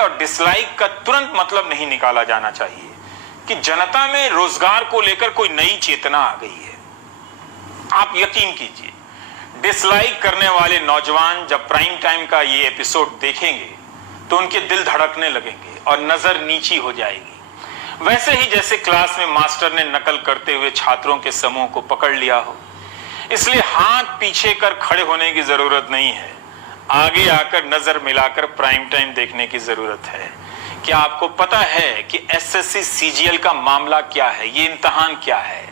और डिसलाइक का तुरंत मतलब नहीं निकाला जाना चाहिए कि जनता में रोजगार को लेकर कोई नई चेतना आ गई है। आप यकीन कीजिए, डिसलाइक करने वाले नौजवान जब प्राइम टाइम का ये एपिसोड देखेंगे तो उनके दिल धड़कने लगेंगे और नजर नीची हो जाएगी, वैसे ही जैसे क्लास में मास्टर ने नकल करते हुए छात्रों के समूह को पकड़ लिया हो। इसलिए हाथ पीछे कर खड़े होने की जरूरत नहीं है, आगे आकर नजर मिलाकर प्राइम टाइम देखने की जरूरत है। क्या आपको पता है कि एसएससी सीजीएल का मामला क्या है, ये इम्तिहान क्या है?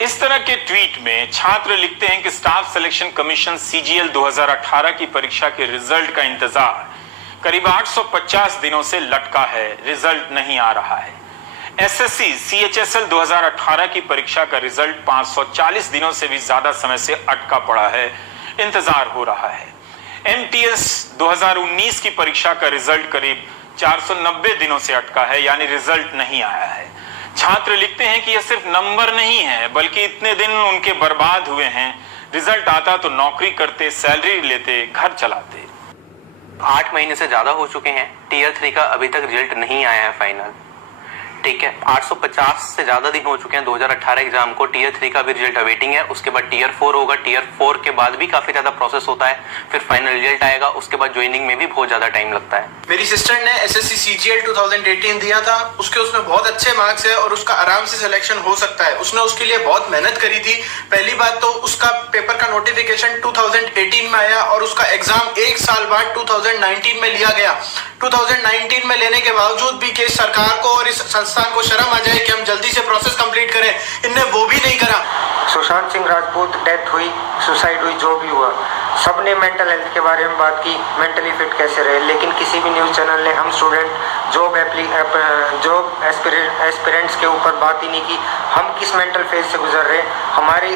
इस तरह के ट्वीट में छात्र लिखते हैं कि स्टाफ सिलेक्शन कमीशन सीजीएल 2018 की परीक्षा के रिजल्ट का इंतजार करीब 850 दिनों से लटका है, रिजल्ट नहीं आ रहा है। एसएससी सीएचएसएल 2018 की परीक्षा का रिजल्ट 540 दिनों से भी ज्यादा समय से अटका पड़ा है, इंतजार हो रहा है। एमटीएस 2019 की परीक्षा का रिजल्ट करीब 490 दिनों से अटका है, यानी रिजल्ट नहीं आया है। छात्र लिखते हैं कि यह सिर्फ नंबर नहीं है, बल्कि इतने दिन उनके बर्बाद हुए हैं। रिजल्ट आता तो नौकरी करते, सैलरी लेते, घर चलाते। 8 महीने से ज्यादा हो चुके हैं, टीयर 3 का अभी तक रिजल्ट नहीं आया है फाइनल। ठीक है, 850 से ज्यादा दिन हो चुके हैं 2018 एग्जाम को, टीयर 3 का भी रिजल्ट अवेटिंग है। उसके बाद टीयर 4 होगा, टीयर 4 के बाद भी काफी ज्यादा प्रोसेस होता है, फिर फाइनल रिजल्ट आएगा, उसके बाद ज्वाइनिंग में भी बहुत ज्यादा टाइम लगता है। मेरी सिस्टर ने एसएससी सीजीएल 2018 दिया था, उसमें बहुत अच्छे मार्क्स है और उसका आराम से सिलेक्शन हो सकता है। उसने उसके लिए बहुत मेहनत करी थी। पहली बात तो उसका पेपर का नोटिफिकेशन 2018 में आया और उसका एग्जाम 1 साल बाद 2019 में लिया गया। 2019 में लेने के बावजूद भी कि सरकार को और इस संस्थान को शर्म आ जाए कि हम जल्दी से प्रोसेस कंप्लीट करें, इनने वो भी नहीं करा। सुशांत सिंह राजपूत डेथ हुई, सुसाइड हुई, जो भी हुआ, सबने मेंटल हेल्थ के बारे में बात की, मेंटली फिट कैसे रहे, लेकिन किसी भी न्यूज़ चैनल ने हम स्टूडेंट जॉब एस्पिरेंट्स के ऊपर बात ही नहीं की। हम किस मेंटल फेज से गुजर रहे हैं,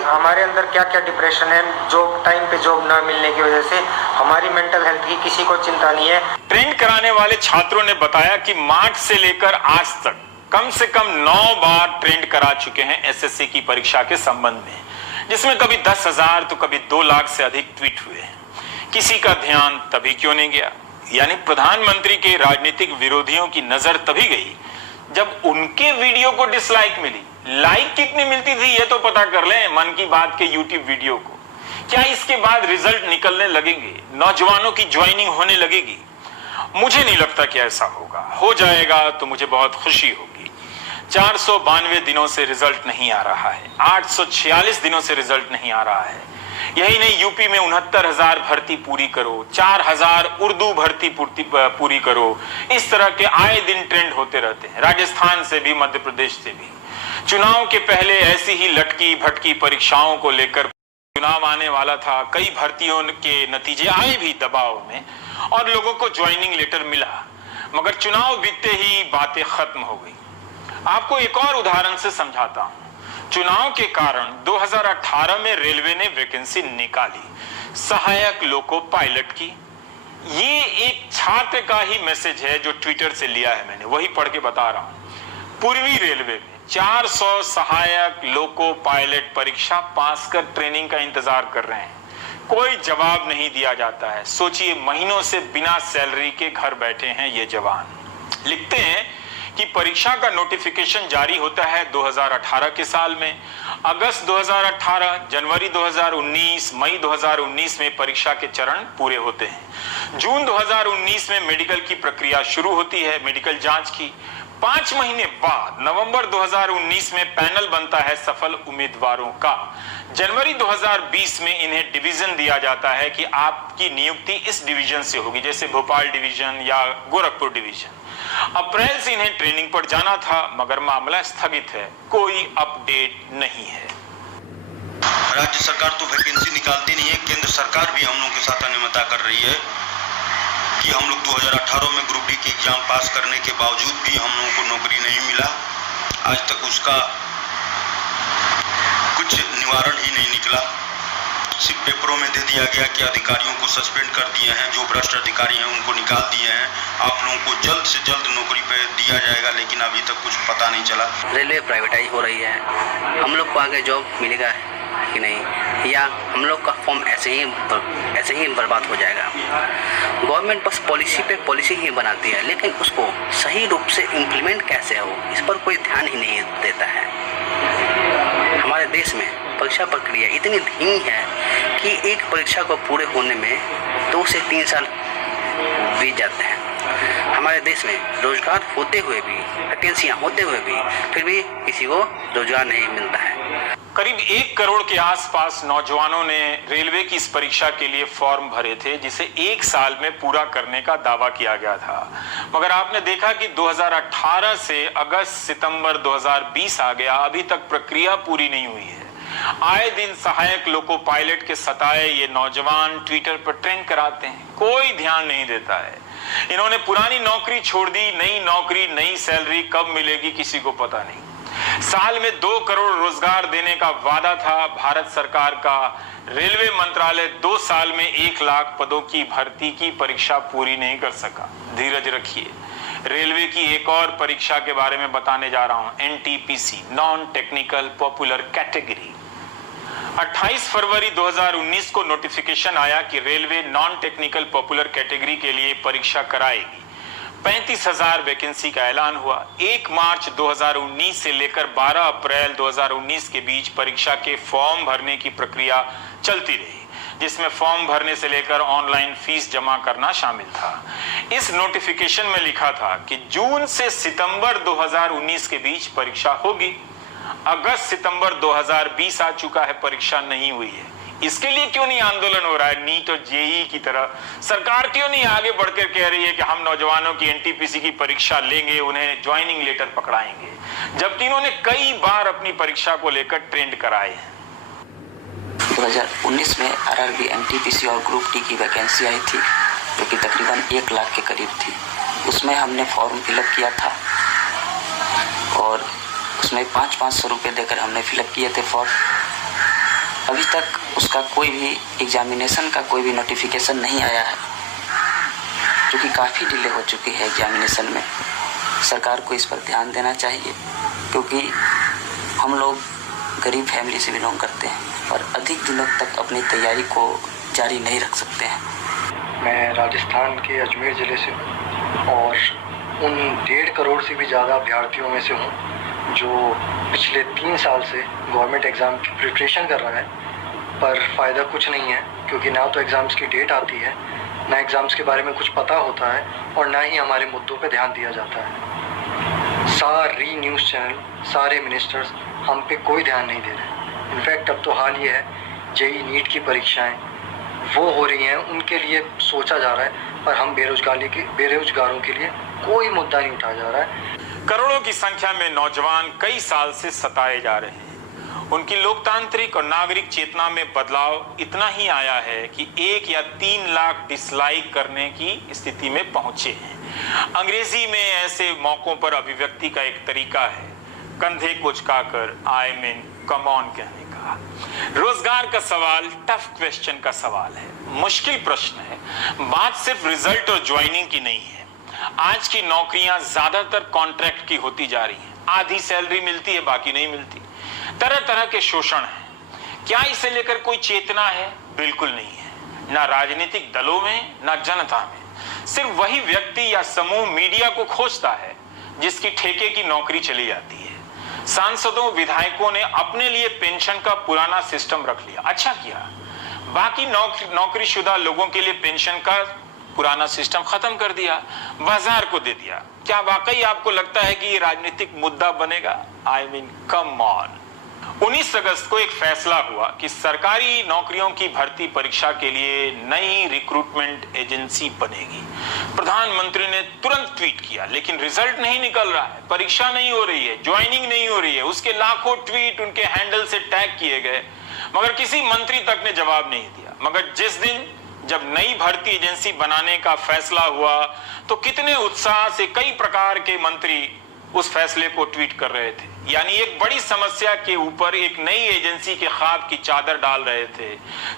हमारे अंदर क्या क्या डिप्रेशन है, जॉब टाइम पे जॉब ना मिलने की वजह से, हमारी मेंटल हेल्थ की किसी को चिंता नहीं है। ट्रेंड कराने वाले छात्रों ने बताया कि मार्च से लेकर आज तक कम से कम 9 बार ट्रेंड करा चुके हैं एसएससी की परीक्षा के संबंध में, जिसमें कभी 10,000 तो कभी 2 लाख से अधिक ट्वीट हुए हैं। किसी का ध्यान तभी क्यों नहीं गया, यानी प्रधानमंत्री के राजनीतिक विरोधियों की नजर तभी गई जब उनके वीडियो को डिसलाइक मिली। लाइक कितनी मिलती थी ये तो पता कर लें मन की बात के यूट्यूब वीडियो को। क्या इसके बाद रिजल्ट निकलने लगेंगे, नौजवानों की ज्वाइनिंग होने लगेगी? मुझे नहीं लगता कि ऐसा होगा। हो जाएगा तो मुझे बहुत खुशी होगी। 492 दिनों से रिजल्ट नहीं आ रहा है, 846 दिनों से रिजल्ट नहीं आ रहा है। यही नहीं, यूपी में 69,000 भर्ती पूरी करो, 4,000 उर्दू भर्ती पूरी करो। इस तरह के आए दिन ट्रेंड होते रहते हैं, राजस्थान से भी, मध्य प्रदेश से भी। चुनाव के पहले ऐसी ही लटकी भटकी परीक्षाओं को लेकर चुनाव आने वाला था, कई भर्तियों के नतीजे आए भी दबाव में और लोगों को ज्वाइनिंग लेटर मिला, मगर चुनाव बीतते ही बातें खत्म हो गई। आपको एक और उदाहरण से समझाता हूं। चुनाव के कारण 2018 में रेलवे ने वैकेंसी निकाली, सहायक लोको पायलट की। ये एक छात्र का ही मैसेज है जो ट्विटर से लिया है मैंने, वही पढ़ के बता रहा हूं। पूर्वी रेलवे में 400 सहायक लोको पायलट परीक्षा पास कर ट्रेनिंग का इंतजार कर रहे हैं, कोई जवाब नहीं दिया जाता है। सोचिए, महीनों से बिना सैलरी के घर बैठे हैं ये जवान। लिखते हैं कि परीक्षा का नोटिफिकेशन जारी होता है 2018 के साल में, अगस्त 2018, जनवरी 2019, मई 2019 में परीक्षा के चरण पूरे होते हैं। जून 2019 में मेडिकल की प्रक्रिया शुरू होती है, मेडिकल जांच की। 5 महीने बाद नवंबर 2019 में पैनल बनता है सफल उम्मीदवारों का। जनवरी 2020 में इन्हें डिवीजन दिया जाता है कि आपकी नियुक्ति इस डिवीजन से होगी, जैसे भोपाल डिवीजन या गोरखपुर डिवीजन। अप्रैल से इन्हें ट्रेनिंग पर जाना था, मगर मामला स्थगित है, कोई अपडेट नहीं है। राज्य सरकार तो वैकेंसी निकालती नहीं है, केंद्र सरकार भी हम लोगों के साथ अनियमितता कर रही है कि हम लोग 2018 में ग्रुप डी की एग्जाम पास करने के बावजूद भी हम लोगों को नौकरी नहीं मिला। आज तक उसका कुछ निवारण ही नहीं निकला। सिर्फ पेपरों में दे दिया गया कि अधिकारियों को सस्पेंड कर दिए हैं, जो भ्रष्ट अधिकारी हैं उनको निकाल दिए हैं, आप लोगों को जल्द से जल्द नौकरी पे दिया जाएगा, लेकिन अभी तक कुछ पता नहीं चला। रेलवे प्राइवेटाइज हो रही है, हम लोग को आगे जॉब मिलेगा कि नहीं, या हम लोग का फॉर्म ऐसे ही बर्बाद हो जाएगा। गवर्नमेंट बस पॉलिसी पे पॉलिसी ही बनाती है, लेकिन उसको सही रूप से इम्प्लीमेंट कैसे हो इस पर कोई ध्यान ही नहीं देता है। हमारे देश में परीक्षा प्रक्रिया इतनी धीमी है कि एक परीक्षा को पूरे होने में 2 से 3 साल बीत जाते हैं। हमारे देश में रोजगार होते हुए भी, वैकेंसियां होते हुए भी, फिर भी किसी को रोजगार नहीं मिलता है। करीब 1 करोड़ के आसपास नौजवानों ने रेलवे की इस परीक्षा के लिए फॉर्म भरे थे, जिसे 1 साल में पूरा करने का दावा किया गया था। मगर आपने देखा कि 2018 से अगस्त सितंबर 2020 आ गया, अभी तक प्रक्रिया पूरी नहीं हुई है। आए दिन सहायक लोको पायलट के सताए ये नौजवान ट्विटर पर ट्रेंड कराते हैं, कोई ध्यान नहीं देता है। इन्होंने पुरानी नौकरी छोड़ दी, नई नौकरी, नई सैलरी कब मिलेगी किसी को पता नहीं। साल में 2 करोड़ रोजगार देने का वादा था भारत सरकार का। रेलवे मंत्रालय 2 साल में 1 लाख पदों की भर्ती की परीक्षा पूरी नहीं कर सका। धीरज रखिए, रेलवे की एक और परीक्षा के बारे में बताने जा रहा हूं, NTPC, non technical popular category. 28 फरवरी 2019 को नोटिफिकेशन आया कि railway non technical popular category के लिए परीक्षा कराएगी। 35,000 वैकेंसी का ऐलान हुआ। 1 मार्च 2019 से लेकर 12 अप्रैल 2019 के बीच परीक्षा के फॉर्म भरने की प्रक्रिया चलती रही, जिसमें फॉर्म भरने से लेकर ऑनलाइन फीस जमा करना शामिल था। इस नोटिफिकेशन में लिखा था कि जून से सितंबर 2019 के बीच परीक्षा होगी। अगस्त सितंबर 2020 आ चुका है, परीक्षा नहीं हुई है। इसके लिए क्यों नहीं आंदोलन हो रहा है? नीट और जेईई की तरह सरकार क्यों नहीं आगे बढ़कर कह रही है कि हम नौजवानों की NTPC की परीक्षा लेंगे, उन्हें ज्वाइनिंग लेटर पकड़ाएंगे, जबकि इन्होंने कई बार अपनी परीक्षा को लेकर ट्रेंड कराए हैं। 2019 में RRB, NTPC और ग्रुप डी की वैकेंसी आई थी, जो कि तकरीबन 1 लाख के करीब थी। उसमें हमने फॉर्म फिलअप किया था और उसमें 500-500 रुपये देकर हमने फिलअप किए थे फॉर्म। अभी तक उसका कोई भी एग्जामिनेशन का कोई भी नोटिफिकेशन नहीं आया है, जो कि काफ़ी डिले हो चुकी है एग्जामिनेशन में। सरकार को इस पर ध्यान देना चाहिए, क्योंकि हम लोग गरीब फैमिली से बिलोंग करते हैं और अधिक दिनों तक अपनी तैयारी को जारी नहीं रख सकते हैं। मैं राजस्थान के अजमेर ज़िले से हूँ और उन 1.5 करोड़ से भी ज़्यादा अभ्यर्थियों में से हूँ जो पिछले 3 साल से गवर्नमेंट एग्ज़ाम की प्रिपरेशन कर रहा है, पर फ़ायदा कुछ नहीं है, क्योंकि ना तो एग्ज़ाम्स की डेट आती है, ना एग्ज़ाम्स के बारे में कुछ पता होता है और ना ही हमारे मुद्दों पे ध्यान दिया जाता है। सारी न्यूज़ चैनल, सारे मिनिस्टर्स हम पे कोई ध्यान नहीं दे रहे। इनफैक्ट अब तो हाल ये है, जेईई नीट की परीक्षाएँ वो हो रही हैं, उनके लिए सोचा जा रहा है, पर हम बेरोजगारों के लिए कोई मुद्दा नहीं उठाया जा रहा है। करोड़ों की संख्या में नौजवान कई साल से सताए जा रहे हैं। उनकी लोकतांत्रिक और नागरिक चेतना में बदलाव इतना ही आया है कि 1 या 3 लाख डिसलाइक करने की स्थिति में पहुंचे हैं। अंग्रेजी में ऐसे मौकों पर अभिव्यक्ति का एक तरीका है, कंधे को झुकाकर आई मीन कम ऑन कहने का। रोजगार का सवाल टफ क्वेश्चन का सवाल है, मुश्किल प्रश्न है। बात सिर्फ रिजल्ट और ज्वाइनिंग की नहीं है। आज की नौकरियां ज्यादातर कॉन्ट्रैक्ट की होती जा रही हैं। आधी सैलरी मिलती है, बाकी नहीं मिलती। तरह तरह के शोषण है। क्या इसे लेकर कोई चेतना है? बिल्कुल नहीं है, ना राजनीतिक दलों में, ना जनता में। सिर्फ वही व्यक्ति या समूह मीडिया को खोजता है जिसकी ठेके की नौकरी चली जाती है। सांसदों, विधायकों ने अपने लिए पेंशन का पुराना सिस्टम रख लिया, अच्छा किया। बाकी नौकरीशुदा लोगों के लिए पेंशन का पुराना सिस्टम खत्म कर दिया, बाजार को दे दिया। क्या वाकई आपको लगता है कि ये राजनीतिक मुद्दा बनेगा? I mean come on. 19 अगस्त को एक फैसला हुआ कि सरकारी नौकरियों की भर्ती परीक्षा के लिए नई रिक्रूटमेंट एजेंसी बनेगी। प्रधानमंत्री ने तुरंत ट्वीट किया, लेकिन रिजल्ट नहीं निकल रहा है, परीक्षा नहीं हो रही है, ज्वाइनिंग नहीं हो रही है। उसके लाखों ट्वीट उनके हैंडल से टैग किए गए, मगर किसी मंत्री तक ने जवाब नहीं दिया। मगर जिस दिन जब नई भर्ती एजेंसी बनाने का फैसला हुआ तो कितने उत्साह से कई प्रकार के मंत्री उस फैसले को ट्वीट कर रहे थे। यानी एक बड़ी समस्या के ऊपर एक नई एजेंसी के ख्वाब की चादर डाल रहे थे,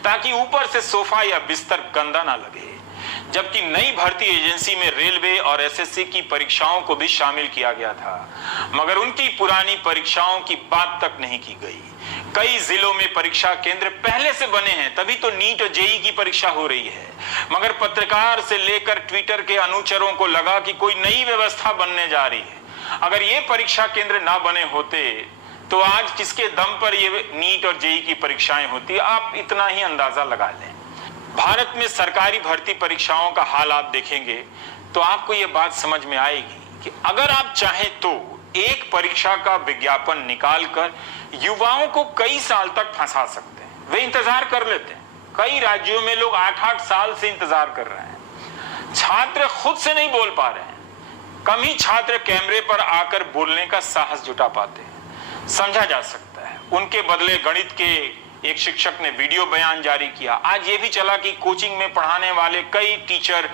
ताकि ऊपर से सोफा या बिस्तर गंदा ना लगे। जबकि नई भर्ती एजेंसी में रेलवे और SSC की परीक्षाओं को भी शामिल किया गया था, मगर उनकी पुरानी परीक्षाओं की बात तक नहीं की गई। कई जिलों में परीक्षा केंद्र पहले से बने हैं, तभी तो नीट और जेई की परीक्षा हो रही है। मगर पत्रकार से लेकर ट्विटर के अनुचरों को लगा कि कोई नई व्यवस्था बनने जा रही है। अगर ये परीक्षा केंद्र ना बने होते तो आज किसके दम पर ये नीट और जेई की परीक्षाएं होती, आप इतना ही अंदाजा लगा लें। भारत में सरकारी भर्ती परीक्षाओं का हाल आप देखेंगे तो आपको ये बात समझ में आएगी कि अगर आप चाहें तो एक परीक्षा का विज्ञापन निकालकर युवाओं को कई साल तक फंसा सकते हैं। वे इंतजार कर लेते हैं। कई राज्यों में लोग 8-8 साल से इंतजार कर रहे हैं। छात्र खुद से नहीं बोल पा रहे हैं। कम ही छात्र कैमरे पर आकर बोलने का साहस जुटा पाते हैं। समझा जा सकता है। उनके बदले गणित के एक शिक्षक ने वीडियो बयान जारी किया। आज ये भी चला कि कोचिंग में पढ़ाने वाले कई टीचर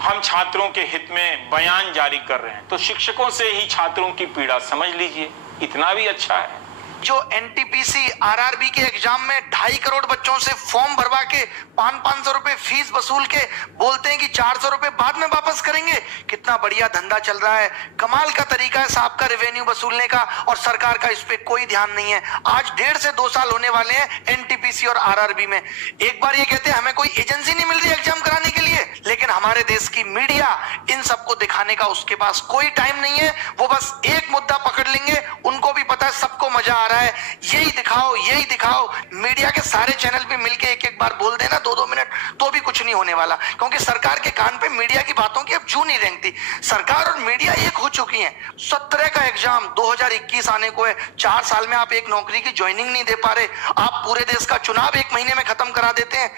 हम छात्रों के हित में बयान जारी कर रहे हैं। तो शिक्षकों से ही छात्रों की पीड़ा समझ लीजिए, इतना भी अच्छा है। जो एनटीपीसी आरआरबी के एग्जाम में 2.5 करोड़ बच्चों से फॉर्म भरवा के 500 रुपए फीस वसूल के बोलते हैं कि 400 रुपए बाद में वापस करेंगे। कितना बढ़िया धंधा चल रहा है। कमाल का तरीका है साहब का रेवेन्यू वसूलने का, और सरकार का इस पे कोई ध्यान नहीं है। आज 1.5 से 2 साल होने वाले हैं एनटीपीसी और आरआरबी में। एक बार ये कहते हैं हमें कोई एजेंसी नहीं मिल रही एग्जाम कराने के लिए, लेकिन हमारे देश की मीडिया इन सबको दिखाने का उसके पास कोई टाइम नहीं है। वो बस एक मुद्दा पकड़ लेंगे, उनको भी पता है सबको मजा आ रहा है, यही दिखाओ यही दिखाओ। मीडिया के सारे चैनल पे मिलके एक बार बोल देना 2-2 मिनट, तो भी कुछ नहीं होने वाला, क्योंकि सरकार के कान पे मीडिया की बातों की अब जू नहीं रेंगती। सरकार और मीडिया एक हो चुकी हैं। 17 का एग्जाम 2021 आने को है। 4 साल में आप एक नौकरी की ज्वाइनिंग नहीं दे पा रहे। आप पूरे देश का चुनाव 1 महीने में खत्म करा देते हैं।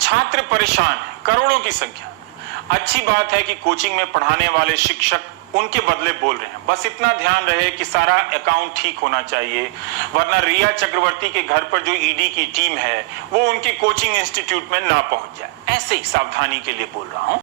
छात्र परेशान है, करोड़ों की संख्या में। अच्छी बात है कि कोचिंग में पढ़ाने वाले शिक्षक उनके बदले बोल रहे हैं। बस इतना ध्यान रहे कि सारा अकाउंट ठीक होना चाहिए, वरना रिया चक्रवर्ती के घर पर जो ईडी की टीम है वो उनके कोचिंग इंस्टीट्यूट में ना पहुंच जाए। ऐसे ही सावधानी के लिए बोल रहा हूं।